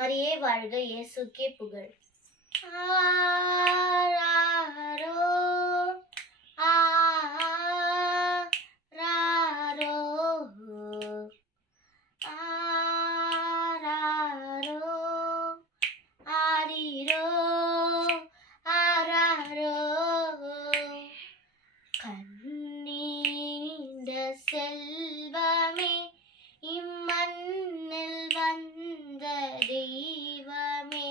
மரியே வாழ்க, இயேசுக்கே புகழ். ஆராரோ ஆராரோ ஆராரோ ஆரிரோ ஆராரோ கண்ணீண்ட செல்வமே இம்மண்ணில் வந்த தெய்வமே,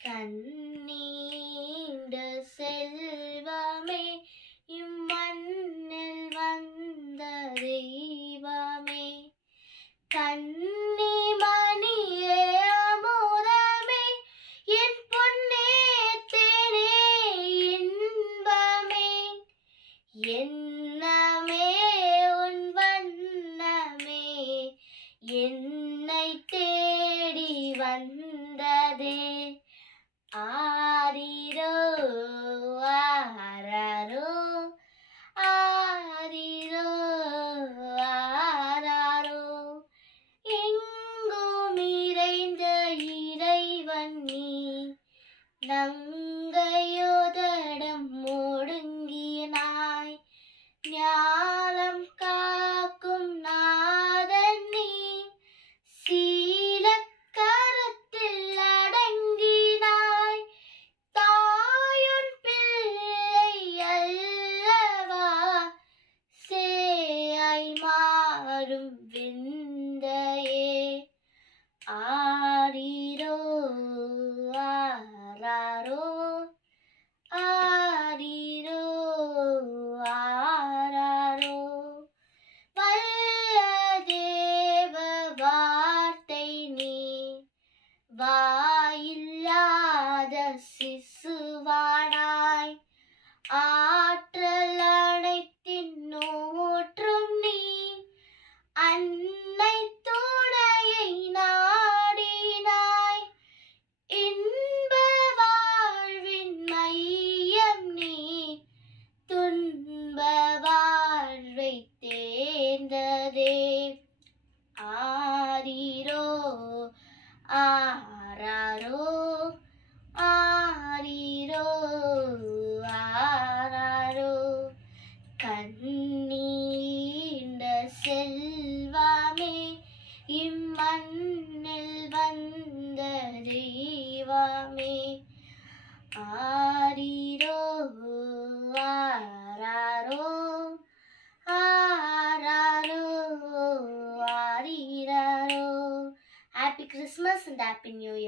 கண்ணீண்ட செல்வமே இம்மண்ணில் வந்த தெய்வமே, கண்ணி மணியே அமுதமே என் பொன்னே தேனே இன்பமே, என்னமே உன் வண்ணமே என்னை தேடி வந்ததே. ஆரிரோ ஆராரோ ஆரிரோ ஆராரோ எங்கும் இறைந்த இறைவன் நீ, நங்கையோதடம் ஒடுங்கினாய், ஞாலம் காக்கும் நாதன் நீ, சீலக்கரத்தில் அடங்கினாய், தாயுன் பிள்ளை அல்லவா, சேயாய் மாறும் விந்தையே. ஆரிரோ ஆராரோ ஆரிரோ ஆராரோ வல்ல தேவ வார்த்தை நீ, வாயில்லாத சிசுவானாய், ஆற்றல் அனைத்தின் நூற்றும் நீ, அன்னை துணையை நாடினாய், இன்ப வாழ்வின் மையம் நீ, துன்ப வாழ்வை தேர்ந்ததே. ஆரிரோ ஆராரோ ஆரிரோ ஆராரோ கண்ணீண்ட செல்வமே இம்மண்ணில் வந்த தெய்வமே, ஆரிரோ ஆராரோ ஆராரோ ஆரிரோ. Happy Christmas and Happy New Year.